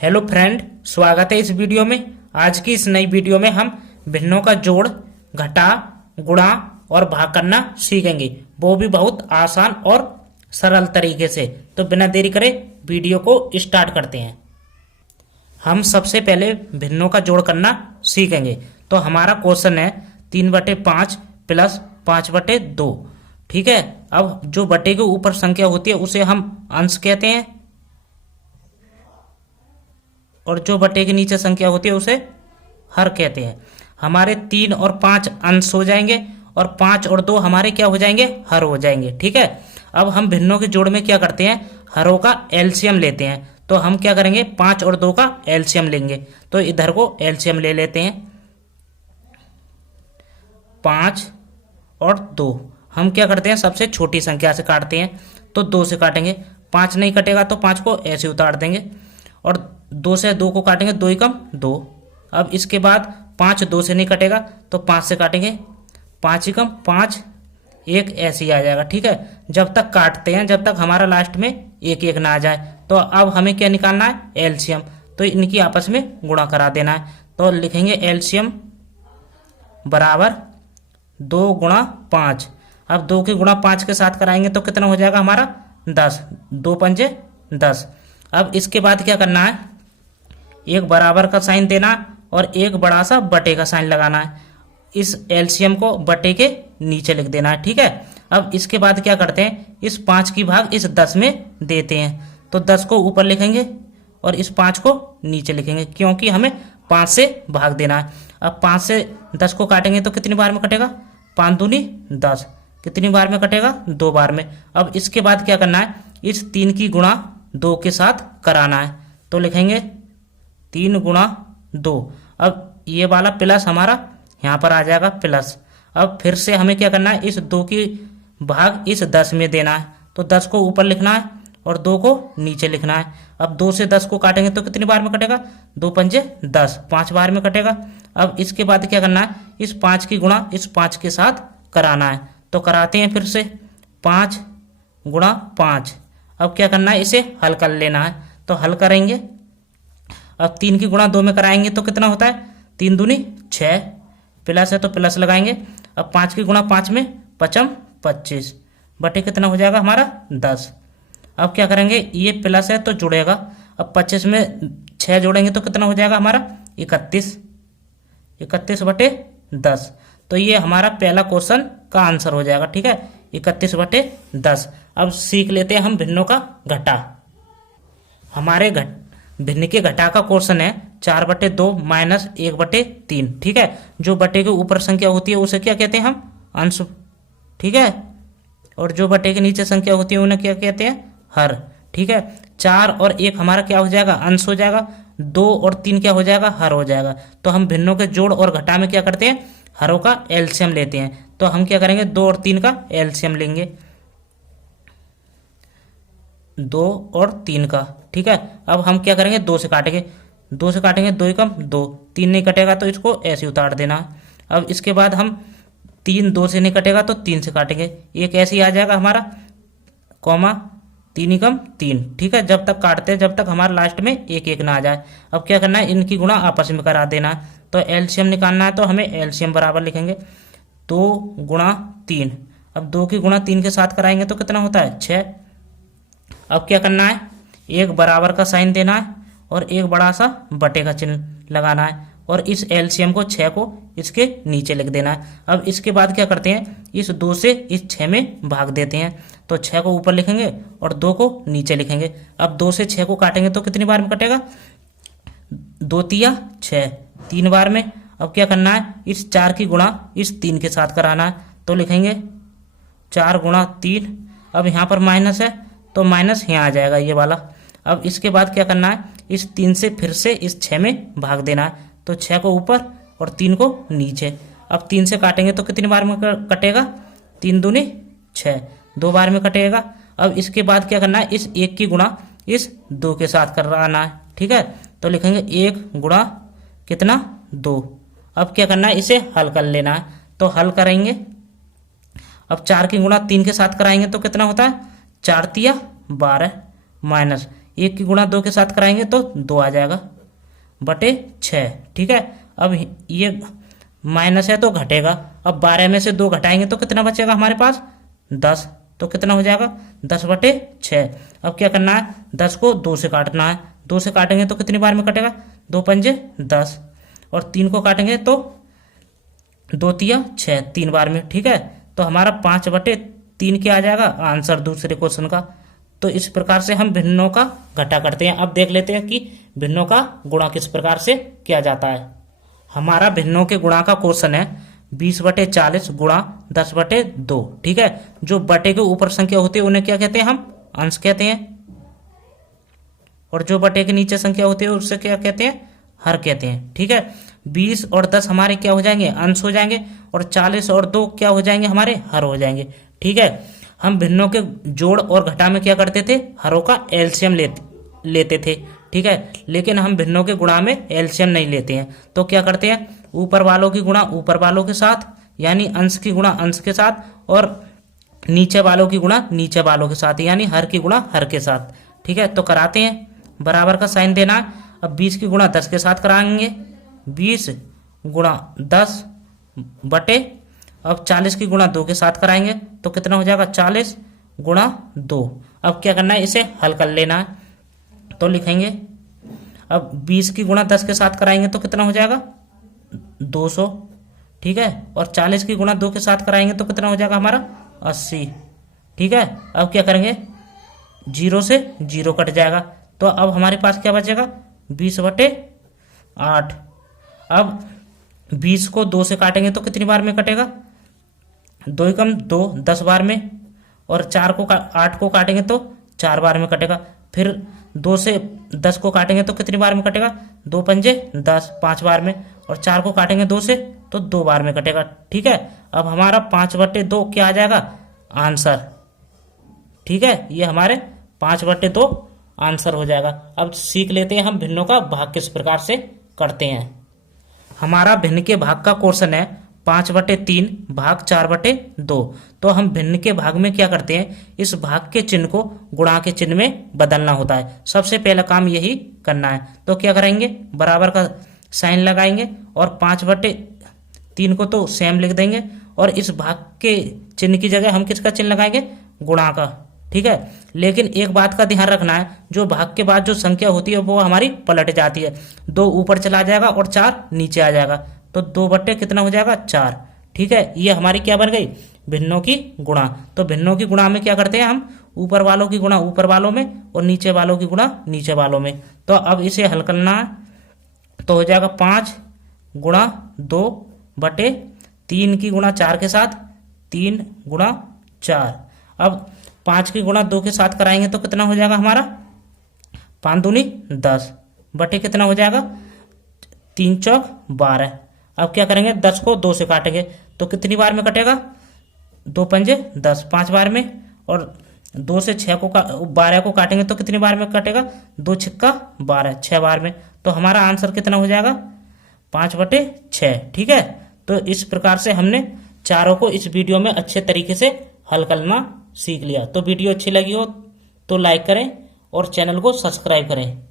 Hello friend, स्वागत है इस वीडियो में। आज की इस नई वीडियो में हम भिन्नों का जोड़, घटा, गुणा और भाग करना सीखेंगे, वो भी बहुत आसान और सरल तरीके से। तो बिना देरी करे वीडियो को स्टार्ट करते हैं। हम सबसे पहले भिन्नों का जोड़ करना सीखेंगे। तो हमारा क्वेश्चन है 3/5 प्लस 5/2। ठीक है, अब जो बटे के ऊपर संख्या होती है उसे हम अंश कहते हैं, और जो बटे के नीचे संख्या होती है उसे हर कहते हैं। हमारे 3 और 5 अंश हो जाएंगे और 5 और 2 हमारे क्या हो जाएंगे, हर हो जाएंगे। ठीक है, अब हम भिन्नों के जोड़ में क्या करते हैं, हरों का एलसीएम लेते हैं। तो हम क्या करेंगे, 5 और 2 का एलसीएम लेंगे। तो इधर को एलसीएम ले लेते हैं। 5 और 2 हम क्या करते हैं, सबसे छोटी संख्या से काटते हैं। तो 2 से काटेंगे, 5 नहीं कटेगा तो 5 को ऐसे उतार देंगे, और 2 से 2 को काटेंगे, 2 एकम 2। अब इसके बाद 5 2 से नहीं कटेगा तो 5 से काटेंगे, 5 एकम 5, 1 ऐसे ही आ जाएगा। ठीक है, जब तक काटते हैं जब तक हमारा लास्ट में 1 1 ना आ जाए। तो अब हमें क्या निकालना है, एलसीएम। तो इनकी आपस में गुणा करा देना है। तो लिखेंगे एलसीएम बराबर 2 गुणा 5। अब 2 के गुणा 5 के साथ कराएंगे तो कितना हो जाएगा हमारा, 10। 2 पंजे 10। अब इसके बाद क्या करना है, एक बराबर का साइन देना और एक बड़ा सा बटे का साइन लगाना है। इस एलसीएम को बटे के नीचे लिख देना है। ठीक है, अब इसके बाद क्या करते हैं, इस 5 की भाग इस 10 में देते हैं। तो 10 को ऊपर लिखेंगे और इस 5 को नीचे लिखेंगे, क्योंकि हमें 5 से भाग देना है। अब 5 से 10 को काटेंगे तो कितनी बार में कटेगा, 5 दूनी 10। कितनी बार में कटेगा, 2 बार में। अब इसके बाद क्या करना है, इस 3 की गुणा 2 के साथ कराना है। तो लिखेंगे 3 गुणा 2। अब ये वाला प्लस हमारा यहाँ पर आ जाएगा प्लस। अब फिर से हमें क्या करना है, इस 2 की भाग इस 10 में देना है। तो 10 को ऊपर लिखना है और 2 को नीचे लिखना है। अब 2 से 10 को काटेंगे तो कितनी बार में कटेगा, 2 पंजे 10, 5 बार में कटेगा। अब इसके बाद क्या करना है, इस 5 की गुणा इस 5 के साथ कराना है। तो कराते हैं फिर से, 5 गुणा 5। अब क्या करना है, इसे हल कर लेना है। तो हल करेंगे, अब 3 की गुणा 2 में कराएंगे तो कितना होता है, 3 दूनी 6, प्लस है तो प्लस लगाएंगे। अब 5 की गुणा 5 में 5 25, बटे कितना हो जाएगा हमारा 10। अब क्या करेंगे, ये प्लस है तो जुड़ेगा। अब 25 में 6 जोड़ेंगे तो कितना हो जाएगा हमारा 31, 31 बटे 10। तो ये हमारा पहला क्वेश्चन का आंसर हो जाएगा। ठीक है, 31 बटे 10। अब सीख लेते हैं हम भिन्नों का घटा। हमारे भिन्न के घटा का क्वेश्चन है 4/2 माइनस 1/3। ठीक है, जो बटे के ऊपर संख्या होती है उसे क्या कहते हैं हम, अंश। ठीक है, और जो बटे के नीचे संख्या होती है उन्हें क्या कहते हैं, हर। ठीक है, 4 और 1 हमारा क्या हो जाएगा, अंश हो जाएगा। 2 और 3 क्या हो जाएगा, हर हो जाएगा। तो हम भिन्नों के जोड़ और घटा में क्या करते हैं, हरों का एलसीएम लेते हैं। तो हम क्या करेंगे, 2 और 3 का एलसीएम लेंगे, 2 और 3 का। ठीक है, अब हम क्या करेंगे, 2 से काटेंगे, 2 से काटेंगे, 2 एकम 2, 3 नहीं कटेगा तो इसको ऐसे उतार देना। अब इसके बाद हम 3 2 से नहीं कटेगा तो 3 से काटेंगे, एक ऐसे ही आ जाएगा हमारा, कॉमा 3 एकम 3। ठीक है, जब तक काटते हैं जब तक हमारा लास्ट में 1 1 ना आ जाए। अब क्या करना है, इनकी गुणा आपस में करा देना है। तो एलसीएम निकालना है, तो हमें एलसीएम बराबर लिखेंगे 2 गुणा 3। अब 2 की गुणा 3 के साथ कराएंगे तो कितना होता है, 6। अब क्या करना है, एक बराबर का साइन देना है और एक बड़ा सा बटे का चिन्ह लगाना है, और इस एलसीएम को 6 को इसके नीचे लिख देना है। अब इसके बाद क्या करते हैं, इस 2 से इस 6 में भाग देते हैं। तो 6 को ऊपर लिखेंगे और 2 को नीचे लिखेंगे। अब 2 से 6 को काटेंगे तो कितनी बार में कटेगा, 2 तिया 6, 3 बार में। अब क्या करना है, इस 4 की गुणा इस 3 के साथ कराना है। तो लिखेंगे 4 गुणा 3। अब यहाँ पर माइनस है तो माइनस यहाँ आ जाएगा ये वाला। अब इसके बाद क्या करना है, इस 3 से फिर से इस 6 में भाग देना है। तो 6 को ऊपर और 3 को नीचे। अब 3 से काटेंगे तो कितनी बार में कटेगा, 3 दूनी 6, 2 बार में कटेगा। अब इसके बाद क्या करना है, इस 1 की गुणा इस 2 के साथ कराना है। ठीक है, तो लिखेंगे 1 गुणा कितना, 2। अब क्या करना है, इसे हल कर लेना है। तो हल करेंगे, अब 4 की गुणा 3 के साथ कराएंगे तो कितना होता है, 4 तिया 12 माइनस 1 की गुणा 2 के साथ कराएंगे तो 2 आ जाएगा बटे 6। ठीक है, अब ये माइनस है तो घटेगा। अब 12 में से 2 घटाएंगे तो कितना बचेगा हमारे पास 10, तो कितना हो जाएगा 10 बटे 6। अब क्या करना है, 10 को 2 से काटना है। 2 से काटेंगे तो कितनी बार में कटेगा, 2 पंजे 10, और 3 को काटेंगे तो 2 तिया 6, 3 बार में। ठीक है, तो हमारा 5 बटे 3 क्या आ जाएगा आंसर दूसरे क्वेश्चन का। तो इस प्रकार से हम भिन्नों का घटा करते हैं। अब देख लेते हैं कि भिन्नों का गुणा किस प्रकार से किया जाता है। हमारा भिन्नों के गुणा का क्वेश्चन है 20 बटे 40 गुणा 10 बटे 2। ठीक है, जो बटे के ऊपर संख्या होती है उन्हें क्या कहते हैं, हम अंश कहते हैं, और जो बटे के नीचे संख्या होती है उससे क्या कहते हैं, हर कहते हैं। ठीक है, 20 और 10 हमारे क्या हो जाएंगे, अंश हो जाएंगे, और 40 और 2 क्या हो जाएंगे, हमारे हर हो जाएंगे। ठीक है, हम भिन्नों के जोड़ और घटा में क्या करते थे, हरों का एलसीएम लेते थे। ठीक है, लेकिन हम भिन्नों के गुणा में एलसीएम नहीं लेते हैं। तो क्या करते हैं, ऊपर वालों की गुणा ऊपर वालों के साथ, यानी अंश की गुणा अंश के साथ, और नीचे वालों की गुणा नीचे वालों के साथ, यानी हर की गुणा हर के साथ। ठीक है, तो कराते हैं, बराबर का साइन देना है। अब 20 की गुणा 10 के साथ कराएंगे, 20 गुणा 10 बटे, अब 40 की गुणा 2 के साथ कराएंगे तो कितना हो जाएगा 40 गुणा 2। अब क्या करना है, इसे हल कर लेना है। तो लिखेंगे, अब 20 की गुणा 10 के साथ कराएंगे तो कितना हो जाएगा 200। ठीक है, और 40 की गुणा 2 के साथ कराएंगे तो कितना हो जाएगा हमारा 80। ठीक है, अब क्या करेंगे, 0 से 0 कट जाएगा, तो अब हमारे पास क्या बचेगा 20 बटे 8। अब 20 को 2 से काटेंगे तो कितनी बार में कटेगा, 2 एकम 2 10 बार में, और 8 को काटेंगे तो 4 बार में कटेगा। फिर 2 से 10 को काटेंगे तो कितनी बार में कटेगा, 2 पंजे 10 5 बार में, और 4 को काटेंगे 2 से तो 2 बार में कटेगा। ठीक है, अब हमारा 5 बटे 2 क्या आ जाएगा आंसर। ठीक है, ये हमारे 5 बटे 2 आंसर हो जाएगा। अब सीख लेते हैं हम भिन्नों का भाग किस प्रकार से करते हैं। हमारा भिन्न के भाग का क्वेश्चन है 5 बटे 3 भाग 4 बटे 2। तो हम भिन्न के भाग में क्या करते हैं, इस भाग के चिन्ह को गुणा के चिन्ह में बदलना होता है। सबसे पहला काम यही करना है। तो क्या करेंगे, बराबर का साइन लगाएंगे, और 5 बटे 3 को तो सेम लिख देंगे, और इस भाग के चिन्ह की जगह हम किसका चिन्ह लगाएंगे, गुणा का। ठीक है, लेकिन एक बात का ध्यान रखना है, जो भाग के बाद जो संख्या होती है वो हमारी पलट जाती है। 2 ऊपर चला जाएगा और 4 नीचे आ जाएगा, तो 2 बट्टे कितना हो जाएगा 4। ठीक है, ये हमारी क्या बन गई, भिन्नों की गुणा। तो भिन्नों की गुणा में क्या करते हैं हम, ऊपर वालों की गुणा ऊपर वालों में और नीचे वालों की गुणा नीचे वालों में। तो अब इसे हल करना है, तो हो जाएगा 5 गुणा 2 बटे 3 की गुणा 4 के साथ 3 गुणा 4। अब 5 की गुणा 2 के साथ कराएंगे तो कितना हो जाएगा हमारा, 5 दूनी 10 बटे कितना हो जाएगा 3 चौक 12। अब क्या करेंगे, 10 को 2 से काटेंगे तो कितनी बार में कटेगा, 2 पंजे 10 5 बार में, और 2 से 12 को काटेंगे तो कितनी बार में कटेगा, 2 छिक्का 12 6 बार में। तो हमारा आंसर कितना हो जाएगा 5 बटे 6। ठीक है, तो इस प्रकार से हमने चारों को इस वीडियो में अच्छे तरीके से हल करना सीख लिया। तो वीडियो अच्छी लगी हो तो लाइक करें और चैनल को सब्सक्राइब करें।